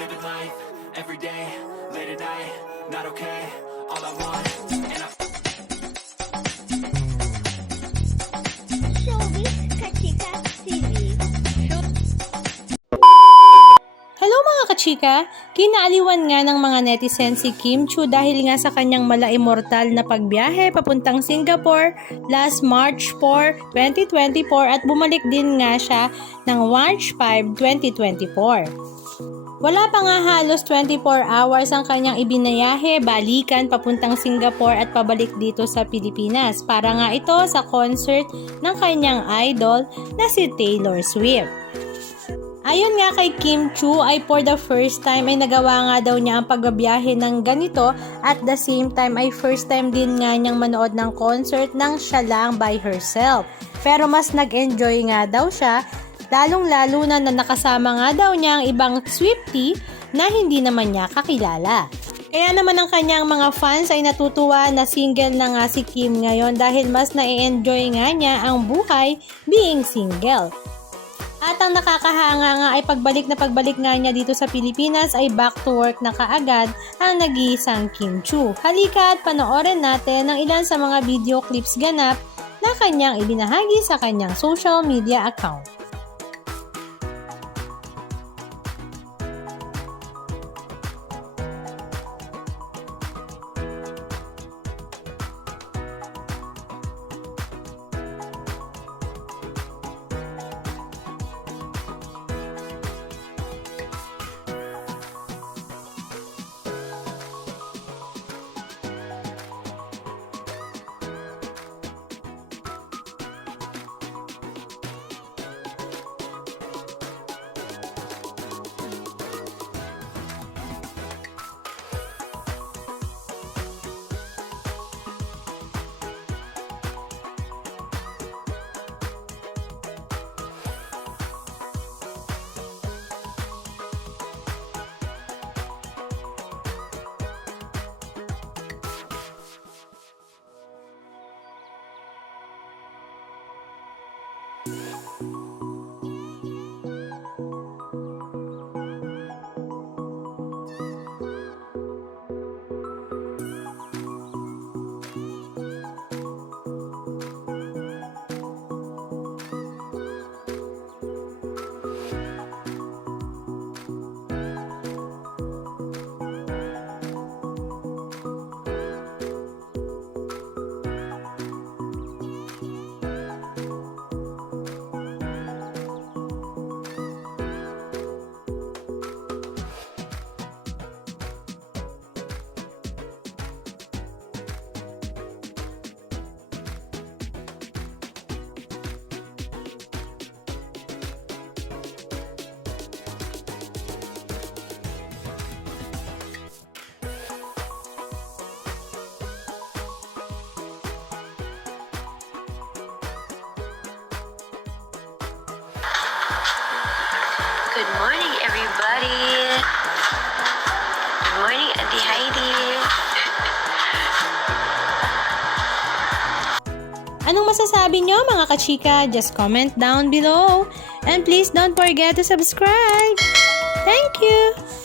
living life, everyday, late at night, not okay, all I want, and I Showbiz Kachika TV. Hello mga kachika! Kinaaliwan nga ng mga netizen si Kim Chiu dahil nga sa kanyang mala-immortal na pagbiyahe papuntang Singapore last March 4, 2024 at bumalik din nga siya ng March 5, 2024. Wala pa nga halos 24 hours ang kanyang ibinayahe balikan papuntang Singapore at pabalik dito sa Pilipinas para nga ito sa concert ng kanyang idol na si Taylor Swift. Ayon nga kay Kim Chiu ay for the first time ay nagawa nga daw niya ang pagbabiyahe ng ganito at the same time ay first time din nga niyang manood ng concert ng siya lang by herself. Pero mas nag-enjoy nga daw siya lalong-lalo na nakasama nga daw niya ang ibang Swiftie na hindi naman niya kakilala. Kaya naman ang kanyang mga fans ay natutuwa na single na nga si Kim ngayon dahil mas na-enjoy nga niya ang buhay being single. At ang nakakahanga nga ay pagbalik nga niya dito sa Pilipinas ay back to work na kaagad ang nag-iisang Kim Chiu. Halika at panoorin natin ang ilan sa mga video clips ganap na kanyang ibinahagi sa kanyang social media account. Good morning, everybody. Good morning, Auntie Heidi. Anong masasabi nyo mga kachika? Just comment down below. And please don't forget to subscribe. Thank you!